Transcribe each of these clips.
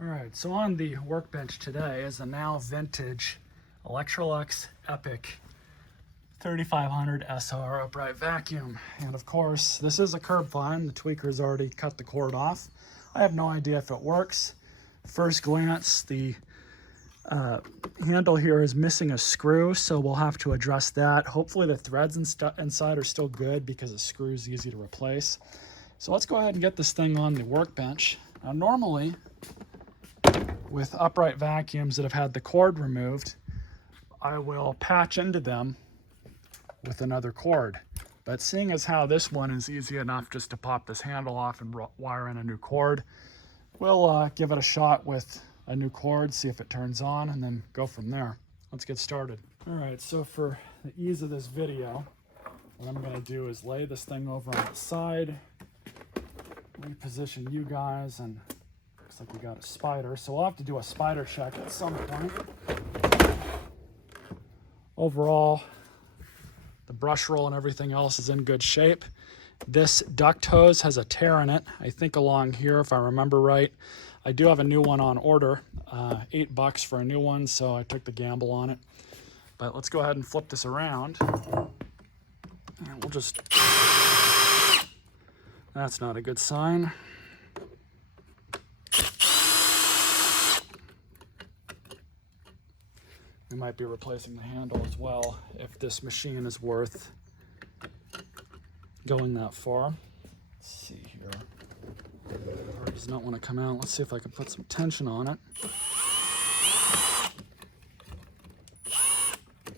All right, so on the workbench today is a now vintage Electrolux Epic 3500 SR upright vacuum. And of course, this is a curb line. The tweaker's already cut the cord off. I have no idea if it works. First glance, the handle here is missing a screw, so we'll have to address that. Hopefully the threads inside are still good because the screw is easy to replace. So let's go ahead and get this thing on the workbench. Now normally, with upright vacuums that have had the cord removed, I will patch into them with another cord. But seeing as how this one is easy enough just to pop this handle off and wire in a new cord, we'll give it a shot with a new cord, see if it turns on, and then go from there. Let's get started. All right, so for the ease of this video, what I'm gonna do is lay this thing over on its side, reposition you guys, and looks like we got a spider, so we'll have to do a spider check at some point. Overall, the brush roll and everything else is in good shape. This duct hose has a tear in it, I think along here, if I remember right. I do have a new one on order, $8 for a new one, so I took the gamble on it. But let's go ahead and flip this around. And we'll just, that's not a good sign. We might be replacing the handle as well if this machine is worth going that far. Let's see here. It does not want to come out. Let's see if I can put some tension on it.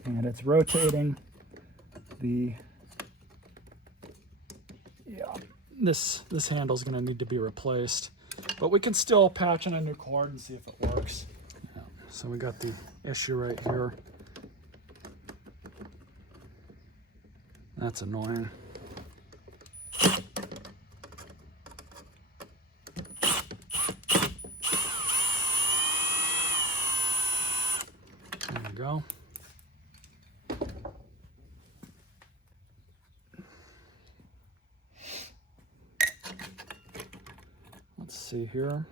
And it's rotating the, this handle is going to need to be replaced, but we can still patch in a new cord and see if it works. So we got the issue right here. That's annoying. There we go. Let's see here.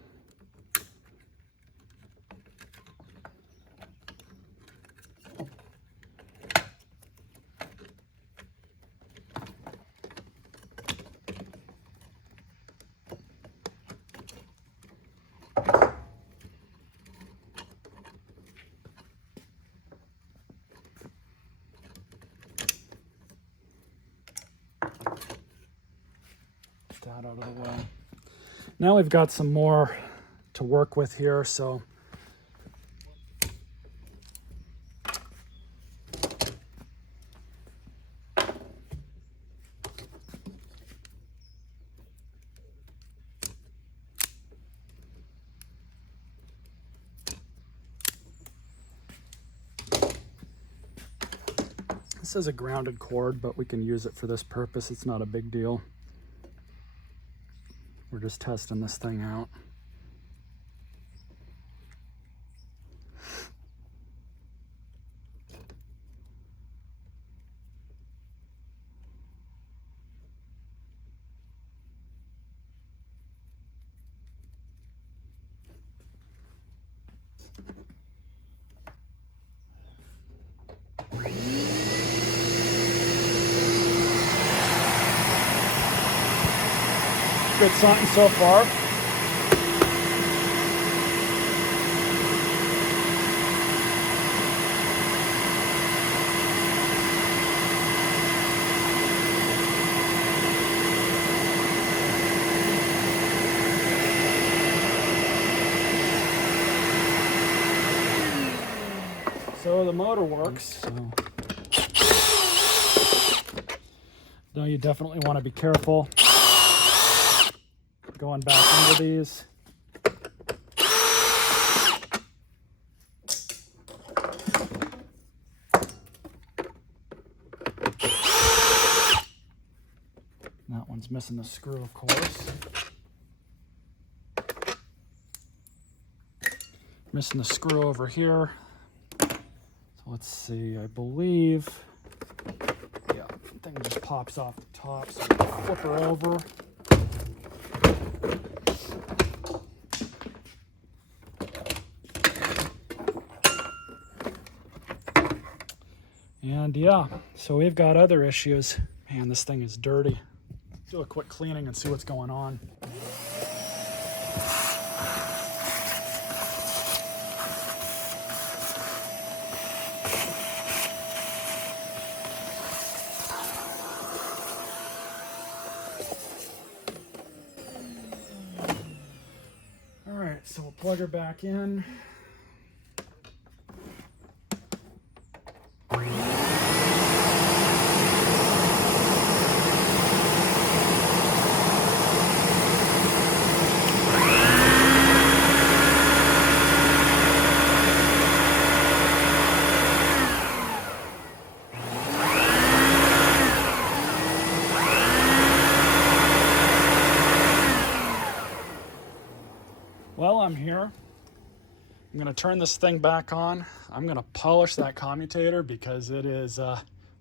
That out of the way. Now we've got some more to work with here, so this is a grounded cord, but we can use it for this purpose. It's not a big deal. We're just testing this thing out. Good sign so far. So the motor works. So now you definitely want to be careful going back into these. That one's missing the screw, of course. Missing the screw over here. So let's see, I believe, yeah, the thing just pops off the top, so flip her over. And yeah, so we've got other issues. Man, this thing is dirty. Do a quick cleaning and see what's going on. All right, so we'll plug her back in. Well, I'm here. I'm going to turn this thing back on. I'm going to polish that commutator because it is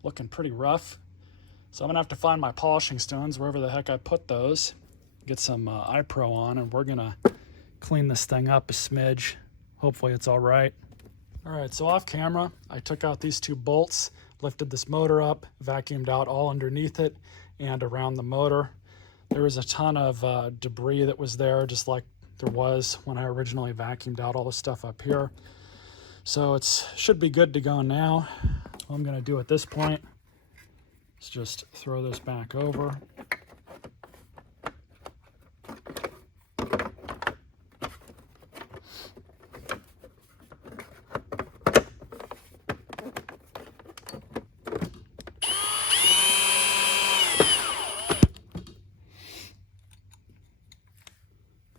looking pretty rough. So I'm going to have to find my polishing stones wherever the heck I put those. Get some iPro on, and we're going to clean this thing up a smidge. Hopefully it's all right. All right, so off camera, I took out these two bolts, lifted this motor up, vacuumed out all underneath it and around the motor. There was a ton of debris that was there, just like there was when I originally vacuumed out all the stuff up here. So it should be good to go now. What I'm going to do at this point is just throw this back over.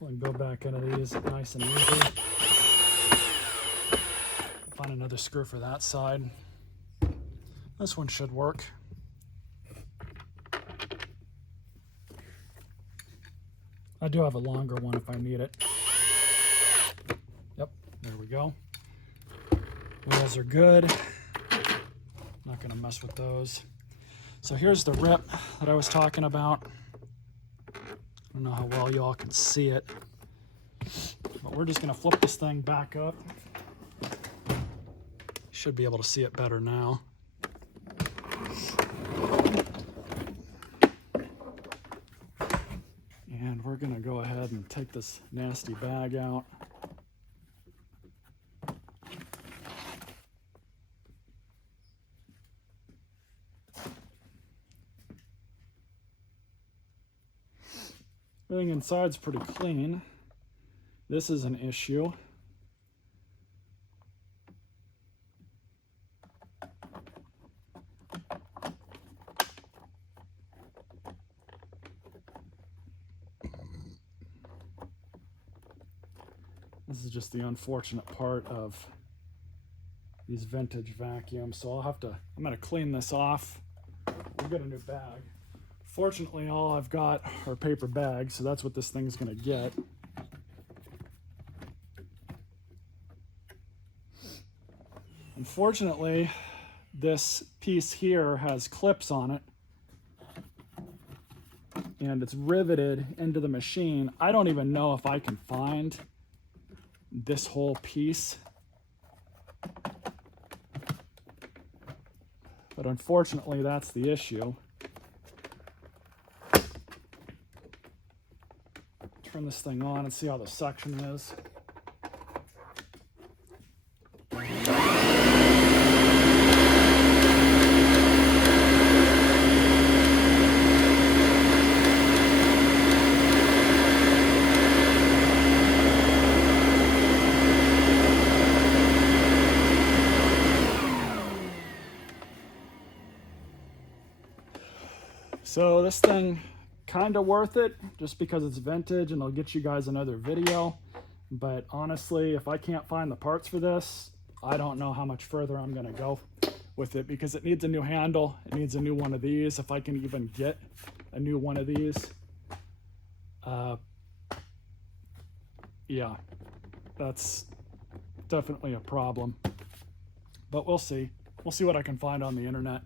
And go back into these nice and easy. Find another screw for that side. This one should work. I do have a longer one if I need it. Yep, there we go. Wheels are good. Not gonna mess with those. So here's the rip that I was talking about. I don't know how well y'all can see it, but we're just gonna flip this thing back up. Should be able to see it better now. And we're gonna go ahead and take this nasty bag out. Everything inside's pretty clean. This is an issue. This is just the unfortunate part of these vintage vacuums. So I'm gonna clean this off. We'll get a new bag. Fortunately, all I've got are paper bags, so that's what this thing's gonna get. Unfortunately, this piece here has clips on it, and it's riveted into the machine. I don't even know if I can find this whole piece. But unfortunately, that's the issue. Turn this thing on and see how the suction is. So this thing, kind of worth it just because it's vintage and I'll get you guys another video. But honestly, if I can't find the parts for this, I don't know how much further I'm gonna go with it because it needs a new handle. It needs a new one of these. If I can even get a new one of these. Yeah, that's definitely a problem. But we'll see. We'll see what I can find on the internet.